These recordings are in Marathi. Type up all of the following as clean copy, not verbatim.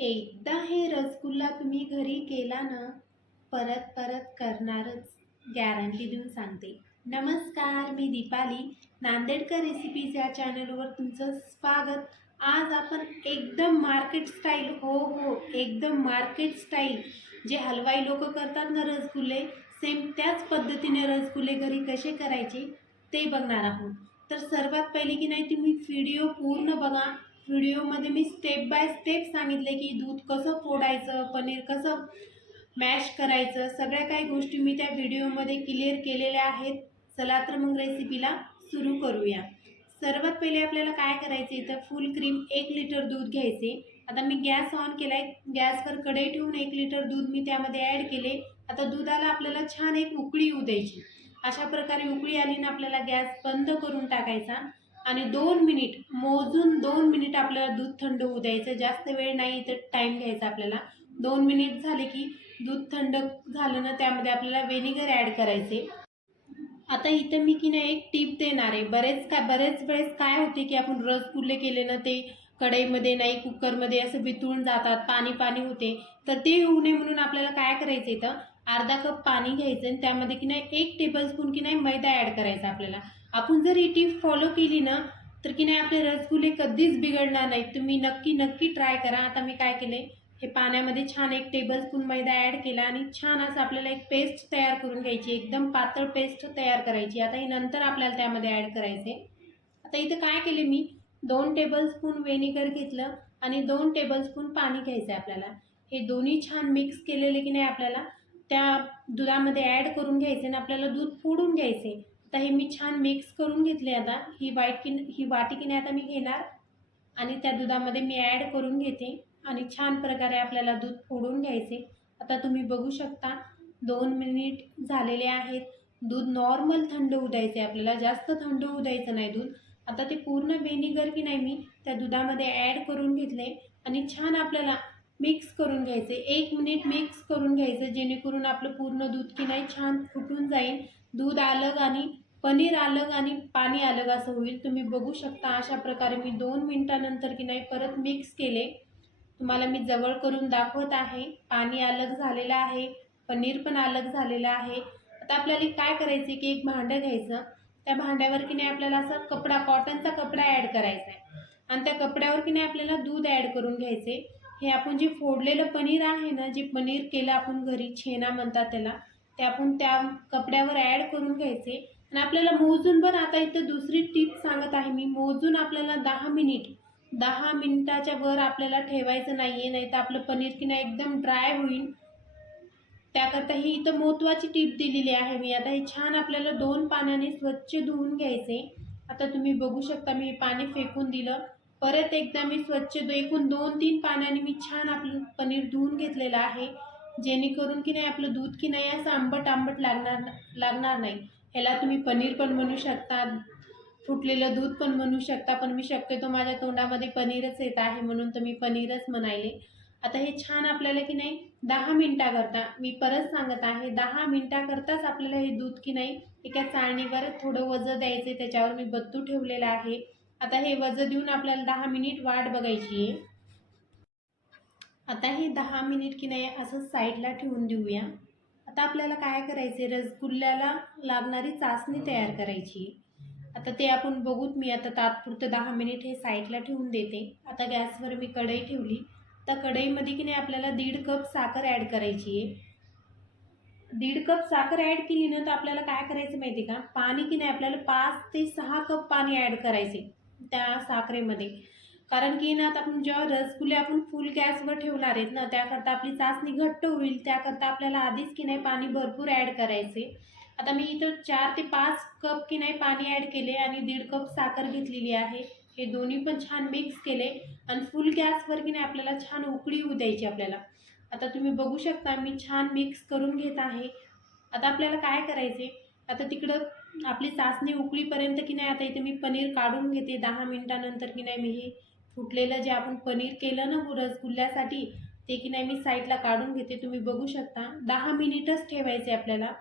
एकदा हे रसगुल्ला तुम्ही घरी केला ना, परत परत करणारच, गॅरंटी देऊन सांगते. नमस्कार, मी दीपाली, नांदेडकर रेसिपीज या चॅनलवर तुमचं स्वागत. आज आपण एकदम मार्केट स्टाईल, हो एकदम मार्केट स्टाईल, जे हलवाई लोक करतात ना रसगुल्ले, सेम त्याच पद्धतीने रसगुल्ले घरी कसे करायचे ते बघणार आहोत. तर सर्वात पहिले की नाही, तुम्ही व्हिडिओ पूर्ण बघा. व्हिडिओमध्ये मी स्टेप बाय स्टेप सांगितले की दूध कसं फोडायचं, पनीर कसं मॅश करायचं, सगळ्या काही गोष्टी मी त्या व्हिडिओमध्ये क्लिअर केलेल्या आहेत. चला तर मग रेसिपीला सुरू करूया. सर्वात पहिले आपल्याला काय करायचं, इथं फुल क्रीम 1 लिटर दूध घ्यायचे. आता मी गॅस ऑन केलाय, गॅसवर कढई ठेवून 1 लिटर दूध मी त्यामध्ये ॲड केले. आता दुधाला आपल्याला छान एक उकळी येऊ द्यायची. अशा प्रकारे उकळी आली ना, आपल्याला गॅस बंद करून टाकायचा आणि 2 मिनिट मोजून 2 मिनिट आपल्याला दूध थंड होऊ द्यायचं. जास्त वेळ नाही, तर टाईम घ्यायचा आपल्याला. 2 मिनिट झाले की दूध थंड झालं ना, त्यामध्ये आपल्याला व्हिनेगर ॲड करायचे. आता इथं मी की नाही एक टिप देणार आहे. बरेच वेळेस काय होते की आपण रसगुल्ले केले ना, ते कढईमध्ये नाही कुकरमध्ये असं वितळून जातात, पाणी पाणी होते. तर ते होऊ नये म्हणून आपल्याला काय करायचं, इथं अर्धा कप पाणी घ्यायचं आणि त्यामध्ये की नाही 1 टेबलस्पून की नाही मैदा ॲड करायचा आपल्याला. आपण जर ही टिप फॉलो केली ना, तर की नाही आपले रसगुल्ले कधीच बिघडणार नाहीत. तुम्ही नक्की ट्राय करा. आता मी काय केले, हे पाण्यामध्ये छान 1 टेबलस्पून मैदा ॲड केला आणि छान असं आपल्याला एक पेस्ट तयार करून घ्यायची. एकदम पातळ पेस्ट तयार करायची. आता हे नंतर आपल्याला त्यामध्ये ॲड करायचे. आता इथं काय केले मी, 2 टेबलस्पून व्हिनेगर घेतलं आणि 2 टेबलस्पून पाणी घ्यायचं आहे आपल्याला. हे दोन्ही छान मिक्स केलेले की नाही आपल्याला त्या दुधामध्ये ॲड करून घ्यायचे आणि आपल्याला दूध फोडून घ्यायचे. आता हे मी छान मिक्स करून घेतले. आता ही वाटी की नाही आता मी घेणार आणि त्या दुधामध्ये मी ॲड करून घेते आणि छान प्रकारे आपल्याला दूध फोडून घ्यायचे. आता तुम्ही बघू शकता 2 मिनिट झालेले आहेत. दूध नॉर्मल थंड होऊ द्यायचे आपल्याला, जास्त थंड होऊ द्यायचं नाही दूध. आता ते पूर्ण व्हिनेगर की नाही मी त्या दुधामध्ये ॲड करून घेतले आणि छान आपल्याला मिक्स करून घ्यायचे. 1 मिनिट मिक्स करून घ्यायचं, जेणेकरून आपलं पूर्ण दूध की नाही छान फुटून जाईल. दूध अलग आणि पनीर अलग आणि पाणी अलग असं होईल. तुम्ही बघू शकता अशा प्रकारे मी 2 मिनिटानंतर की नाही परत मिक्स केले. तुम्हाला मी जवळ करून दाखवत आहे. पाणी अलग झालेलं आहे, पनीर पण अलग झालेलं आहे. आता आपल्याला काय करायचं की एक भांडं घ्यायचं. त्या भांड्यावर की नाही आपल्याला असा कपडा, कॉटनचा कपडा ॲड करायचा आहे आणि त्या कपड्यावर की नाही आपल्याला दूध ॲड करून घ्यायचे. हे आपण जे फोडलेलं पनीर आहे ना, जे पनीर केलं आपण घरी, छेना म्हणतात त्याला, ते आपण त्या कपड्यावर ॲड करून घ्यायचे आणि आपल्याला मोजून पण, आता इथं दुसरी टिप सांगत आहे मी, मोजून आपल्याला 10 मिनिटाच्या वर आपल्याला ठेवायचं नाही आहे, नाही तर आपलं पनीर की नाही एकदम ड्राय होईल. त्याकरता ही इथं महत्त्वाची टिप दिलेली आहे मी. आता हे छान आपल्याला 2 पाण्याने स्वच्छ धुवून घ्यायचे. आता तुम्ही बघू शकता मी पाणी फेकून दिलं. परत एकदा मी स्वच्छ एकूण 2-3 पाण्याने मी छान आपलं पनीर धुवून घेतलेलं आहे, जेणेकरून की नाही आपलं दूध की नाही असं आंबट लागणार नाही. ह्याला तुम्ही पनीर पण म्हणू शकता, फुटलेलं दूध पण म्हणू शकता, पण मी शक्यतो माझ्या तोंडामध्ये पनीरच येत आहे म्हणून तर मी पनीरच म्हणाले. आता हे छान आपल्याला की नाही 10 मिनिटाकरता, मी परत सांगत आहे, 10 मिनिटाकरताच आपल्याला हे दूध की नाही एका चाळणीवर थोडं वजं द्यायचे. त्याच्यावर मी बत्तू ठेवलेला आहे. आता हे वजं देऊन आपल्याला 10 मिनिट वाट बघायची आहे. आता हे 10 मिनिट की नाही असं साईडला ठेवून देऊया. आता आपल्याला काय करायचे, रसगुल्ल्याला लागणारी चासणी तयार करायची. आता ते आपण बघूत. मी आता तात्पुरतं 10 मिनिट हे साईडला ठेवून देते. आता गॅसवर मी कढई ठेवली. त्या कढईमध्ये की नाही आपल्याला 1.5 कप साखर ॲड करायची आहे. 1.5 कप साखर ॲड केली ना, तर आपल्याला काय करायचं माहिती का, पाणी की नाही आपल्याला 5 ते 6 कप पाणी ॲड करायचे त्या साखरेमध्ये. कारण की ना, आता आपण जेव्हा रसगुल्ले आपण फुल गॅसवर ठेवणार आहेत ना, त्याकरता आपली चासणी घट्ट होईल. त्याकरता आपल्याला आधीच की नाही पाणी भरपूर ॲड करायचे. आता मी इथं 4 ते 5 कप की नाही पाणी ॲड केले आणि 1.5 कप साखर घेतलेली आहे. हे दोन्ही पण छान मिक्स केले आणि फुल गॅसवर की नाही आपल्याला छान उकळी येऊ द्यायची आपल्याला. आता तुम्ही बघू शकता मी छान मिक्स करून घेत आहे. आता आपल्याला काय करायचे, आता तिकडं आपली चासणी उकळीपर्यंत की नाही आता इथे मी पनीर काढून घेते. 10 मिनिटानंतर की नाही मी हे फुटलेलं जे आपण पनीर केलं ना रसगुल्ल्यासाठी, ते की नाही मी साईडला काढून घेते. तुम्ही बघू शकता 10 मिनिटच ठेवायचे आपल्याला.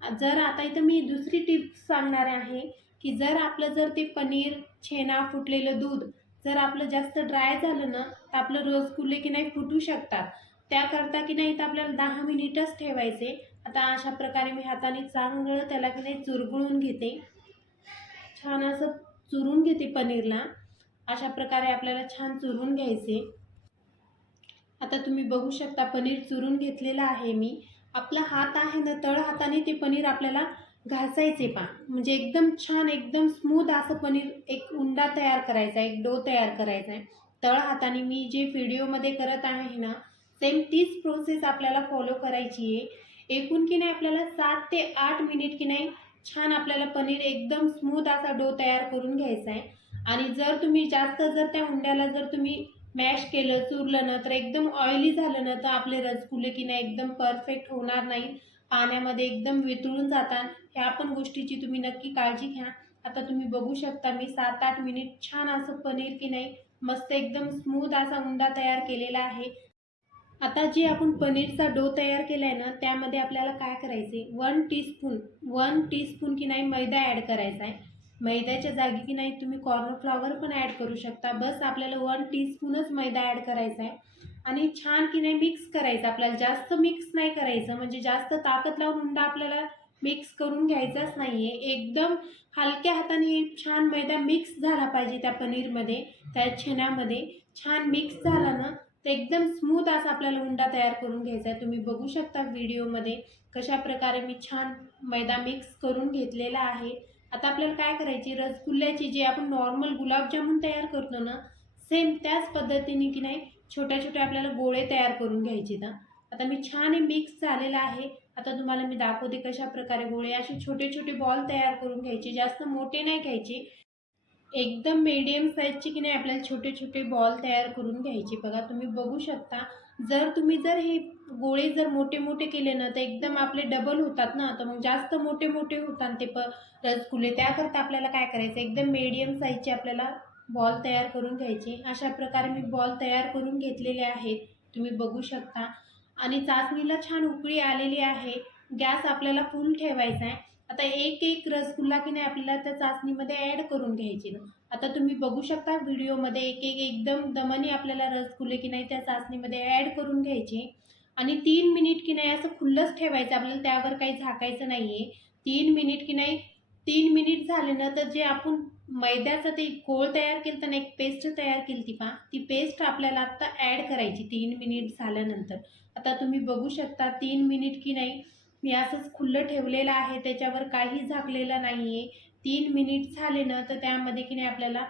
जर आता इथं मी दुसरी टिप सांगणार आहे की जर ते पनीर, छेना, फुटलेलं दूध जर आपलं जास्त ड्राय झालं ना तर आपलं रसगुल्ले की नाही फुटू शकतात. त्याकरता की नाही तर आपल्याला 10 मिनिटच ठेवायचे. आता अशा प्रकारे मी हाताने चांगलं त्याला की नाही चुरगळून घेते. छान असं चुरून घेते पनीरला. अशा प्रकारे आपल्याला छान चुरून घ्यायचे. आता तुम्ही बघू शकता पनीर चुरून घेतलेलं आहे मी. आपला हात आहे ना तळ हाताने ते पनीर आपल्याला घासायचे म्हणजे एकदम छान एकदम स्मूथ असं पनीर एक उंडा तयार करायचा आहे, एक डो तयार करायचा आहे. तळ हाताने मी जे व्हिडिओमध्ये करत आहे ना सेम तीच प्रोसेस आपल्याला फॉलो करायची आहे. एकूण की नाही आपल्याला 7 ते 8 मिनिट की नाही छान आपल्याला पनीर एकदम स्मूथ असा डो तयार करून घ्यायचा आहे. आणि जर तुम्ही जास्त जर त्या उंड्याला जर तुम्ही मॅश केलं चुरलं ना तर एकदम ऑइली झालं ना तर आपले रसगुल्ले की नाही एकदम परफेक्ट होणार नाही, पाण्यामध्ये एकदम वितळून जातात. ह्या पण गोष्टीची तुम्ही नक्की काळजी घ्या. आता तुम्ही बघू शकता मी 7-8 मिनिट छान असं पनीर की नाही मस्त एकदम स्मूथ असा उंडा तयार केलेला आहे. आता जे आपण पनीरचा डो तयार केला आहे ना त्यामध्ये आपल्याला काय करायचे 1 टीस्पून की नाही मैदा ॲड करायचा आहे. मैद्याच्या जागी की नाही तुम्ही कॉर्नफ्लॉवर पण ॲड करू शकता. बस आपल्याला 1 टीस्पूनच मैदा ॲड करायचा आहे आणि छान की नाही मिक्स करायचं. आपल्याला जास्त मिक्स नाही करायचं, म्हणजे जास्त ताकद लावून उंडा आपल्याला मिक्स करून घ्यायचाच नाही आहे. एकदम हलक्या हाताने छान मैदा मिक्स झाला पाहिजे त्या पनीरमध्ये, त्या छेनामध्ये. छान मिक्स झाला ना तर एकदम स्मूथ असा आपल्याला उंडा तयार करून घ्यायचा आहे. तुम्ही बघू शकता व्हिडिओमध्ये कशा प्रकारे मी छान मैदा मिक्स करून घेतलेला आहे. आता आपल्याला काय करायची रसगुल्ल्याची जे आपण नॉर्मल गुलाबजामुन तयार करतो ना सेम त्याच पद्धतीने की नाही छोट्या छोट्या आपल्याला गोळे तयार करून घ्यायचे ना. आता मी छान हे मिक्स झालेलं आहे. आता तुम्हाला मी दाखवते कशा प्रकारे गोळे असे छोटे छोटे बॉल तयार करून घ्यायचे, जास्त मोठे नाही घ्यायचे. एकदम मीडियम साईजचे की नाही आपल्याला छोटे छोटे बॉल तयार करून घ्यायचे. बघा तुम्ही बघू शकता जर तुम्ही जर हे गोळे जर मोठे मोठे केले ना तर एकदम आपले डबल होतात ना, तर मग जास्त मोठे मोठे होतात ते रसगुल्ले. त्याकरता आपल्याला काय करायचं एकदम मीडियम साईजचे आपल्याला बॉल तयार करून घ्यायचे. अशा प्रकारे मी बॉल तयार करून घेतलेले आहेत, तुम्ही बघू शकता. आणि चाचणीला छान उकळी आलेली आहे. गॅस आपल्याला फुल ठेवायचा आहे. आता एक एक रसगुल्ला की नाही आपल्याला त्या चाचणीमध्ये ॲड करून घ्यायची ना. आता तुम्ही बघू शकता व्हिडिओमध्ये एक एक एकदम दमाने आपल्याला रसगुल्ले की नाही त्या चाचणीमध्ये ॲड करून घ्यायचे. आणि 3 मिनिट की नाही असं खुल्लंच ठेवायचं आपल्याला, त्यावर काही झाकायचं नाही आहे. 3 मिनिट की नाही 3 मिनिट झाले ना तर जे आपण मैद्याचं ते गोळ तयार केलं तर एक पेस्ट तयार केली ती पेस्ट आपल्याला आत्ता ॲड करायची 3 मिनिट झाल्यानंतर. आता तुम्ही बघू शकता 3 मिनिट की नाही मी असंच खुल्लं ठेवलेलं आहे, त्याच्यावर काही झाकलेलं नाही आहे. 3 मिनिट झाले ना तर त्यामध्ये की नाही आपल्याला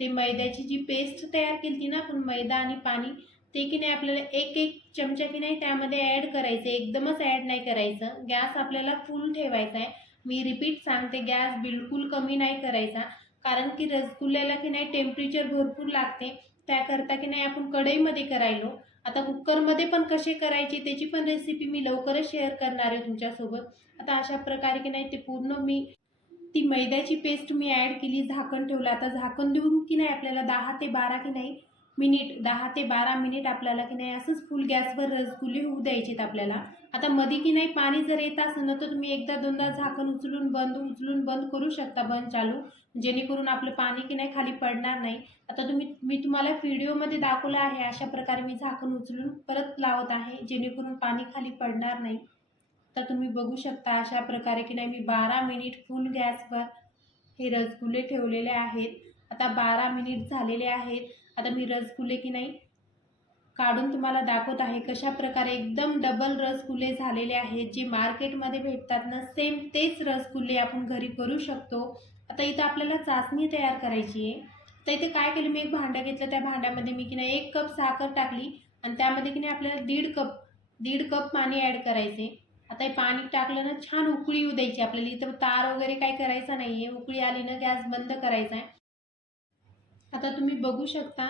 ते मैद्याची जी पेस्ट तयार केली ना आपण मैदा आणि पाणी ते की नाही आपल्याला एक एक चमचा की नाही त्यामध्ये ॲड करायचं. एकदमच ॲड नाही करायचं. गॅस आपल्याला फुल ठेवायचा आहे. मी रिपीट सांगते गॅस बिलकुल कमी नाही करायचा, कारण की रसगुल्ल्याला की नाही टेम्परेचर भरपूर लागते. त्याकरता की नाही आपण कढईमध्ये करायलो. आता कुकरमध्ये पण कसे करायचे त्याची पण रेसिपी मी लवकरच शेअर करणार आहे तुमच्यासोबत. आता अशा प्रकारे की नाही ते पूर्ण मी ती मैद्याची पेस्ट मी ॲड केली, झाकण ठेवलं. आता झाकण देऊन की नाही आपल्याला 10 ते 12 की नाही मिनिट 10 ते 12 मिनिट आपल्याला की नाही असंच फुल गॅसवर रसगुल्ले होऊ द्यायचेत आपल्याला. आता मध्ये की नाही पाणी जर येत असेल ना तर तुम्ही एकदा दोनदा झाकण उचलून बंद करू शकता, बंद चालू, जेणेकरून आपलं पाणी की नाही खाली पडणार नाही. आता मी तुम्हाला व्हिडिओमध्ये दाखवलं आहे अशा प्रकारे मी झाकण उचलून परत लावत आहे, जेणेकरून पाणी खाली पडणार नाही. आता तुम्ही बघू शकता अशा प्रकारे की नाही मी 12 मिनिट फुल गॅसवर हे रसगुल्ले ठेवलेले आहेत. आता 12 मिनिट झालेले आहेत. आता मी रसगुल्ले की नाही काढून तुम्हाला दाखवत आहे कशा प्रकारे एकदम डबल रसगुल्ले झालेले आहेत. जे मार्केटमध्ये भेटतात ना सेम तेच रसगुल्ले आपण घरी करू शकतो. आता इथं आपल्याला चाचणी तयार करायची आहे. तर इथे काय केलं मी एक भांडं घेतलं, त्या भांड्यामध्ये मी की नाही 1 कप साखर टाकली आणि त्यामध्ये की नाही आपल्याला 1.5 कप पाणी ॲड करायचे. आता हे पाणी टाकलं ना छान उकळी येऊ द्यायची आपल्याला. इथं तार वगैरे काही करायचा नाही आहे. उकळी आली ना गॅस बंद करायचा आहे. आता तुम्ही बघू शकता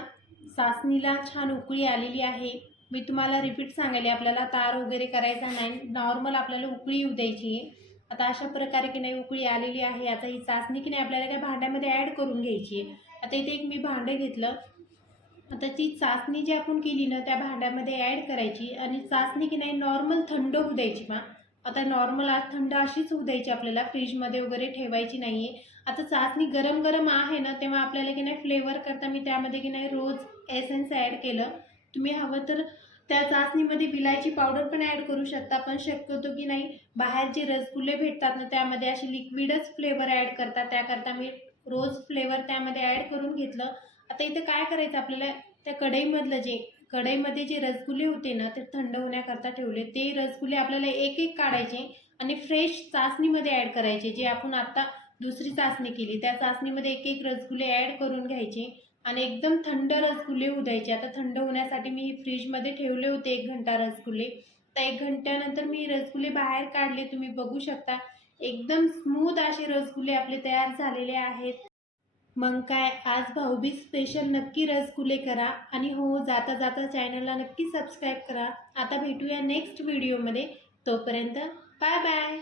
चाचणीला छान उकळी आलेली आहे. मी तुम्हाला रिपीट सांगायला आपल्याला तार वगैरे करायचा नाही, नॉर्मल आपल्याला उकळी येऊ द्यायची आहे. आता अशा प्रकारे की नाही उकळी आलेली आहे. आता ही चाचणी की नाही आपल्याला त्या भांड्यामध्ये ॲड करून घ्यायची आहे. आता इथे एक मी भांडं घेतलं. आता ती चाचणी जी आपण केली ना त्या भांड्यामध्ये ॲड करायची आणि चाचणी की नाही नॉर्मल थंड होऊ द्यायची आता नॉर्मल आज थंड अशीच होऊ द्यायची आपल्याला, फ्रीजमध्ये वगैरे ठेवायची नाही आहे. आता चासणी गरम गरम आहे ना, तेव्हा आपल्याला की नाही फ्लेवर करता मी त्यामध्ये की नाही रोज एसेन्स ॲड केलं. तुम्ही हवं तर त्या चासणीमध्ये विलायची पावडर पण ॲड करू शकता, पण शक्यतो की नाही बाहेर जे रसगुल्ले भेटतात ना त्यामध्ये अशी लिक्विडच फ्लेवर ॲड करतात, त्याकरता मी रोज फ्लेवर त्यामध्ये ॲड करून घेतलं. आता इथे काय करायचं आपल्याला, त्या कढईमध्ये जे रसगुल्ले होते ना ते थंड होण्याकरता ठेवले, ते रसगुल्ले आपल्याला एक एक काढायचे आणि फ्रेश चासणीमध्ये ॲड करायचे. जे आपण आता दुसरी चासणी केली त्या चासणीमध्ये एक एक रसगुल्ले ॲड करून घ्यायचे आणि एकदम थंड रसगुल्ले होऊ द्यायचे. आता थंड होण्यासाठी मी फ्रीजमध्ये ठेवले होते 1 घंटा रसगुल्ले. तर 1 घंट्यानंतर मी रसगुल्ले बाहेर काढले, तुम्ही बघू शकता. एकदम स्मूथ असे रसगुल्ले आपले तयार झालेले आहेत. मग काय, आज भाऊबीज स्पेशल नक्की रसगुल्ले करा आणि हो, जाता जाता चॅनलला नक्की सबस्क्राईब करा. आता भेटूया नेक्स्ट व्हिडिओमध्ये. तोपर्यंत बाय बाय.